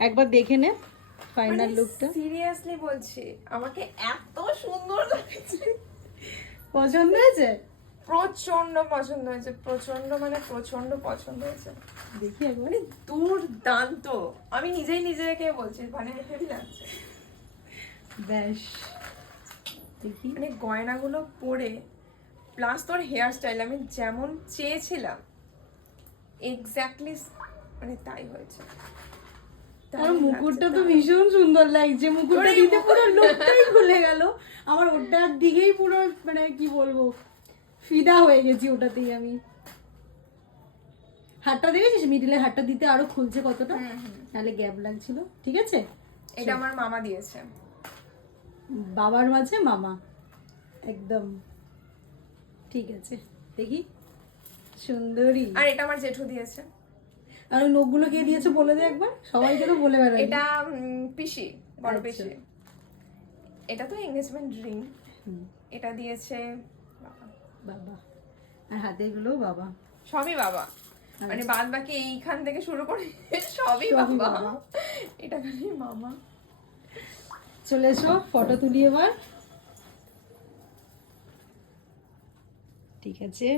একবার দেখে নে ফাইনাল লুকটা। সিরিয়াসলি বলছি, আমাকে এত সুন্দর লাগছে, পছন্দ হয়েছে? প্রচন্ড পছন্দ হয়েছে, প্রচন্ড মানে প্রচন্ড পছন্দ হয়েছে। দেখি একবার। মানে দুর্দান্ত, আমি নিজেই নিজেকে বলছি, মানে হেভি লাগছে। ব্যাস দেখি। মানে গয়নাগুলো পরে প্লাস তোর হেয়ার স্টাইল আমি যেমন চেয়েছিলাম এক্স্যাক্টলি মানে তাই হয়েছে। আর মুকুটটা তো ভীষণ সুন্দর লাগছে, মুকুটটা দিতে পুরো লুকটাই খুলে গেল আমার। ওটার দিকেই পুরো মানে কি বলবো, ফিদা হয়ে গেছি ওটাতেই আমি। হাতটা দেখেছিস মিডিলে হাতটা দিতে আরো খুলছে কতটা, নাহলে গ্যাপ লাগছিল। ঠিক আছে, এটা আমার মামা দিয়েছে, বাবার মাঝে মামা, একদম ঠিক আছে। দেখি সুন্দরী। আর এটা আমার জেঠু দিয়েছে। আর ওই নখগুলো কে দিয়েছে বলে দে একবার, সবাইকে তো বলে বেড়াই। এটা পিসি, বড় আচ্ছা। পিসি। এটা তো এঙ্গেজমেন্ট রিং, এটা দিয়েছে বাবা। বাবা, আর হাতের গুলো বাবা, সবই বাবা, মানে বাদ বাকি এইখান থেকে শুরু করে সবই সবই বাবা, বাবা। এটা খালি মামা। চলে এসো ফটো তুলি এবার। ঠিক আছে।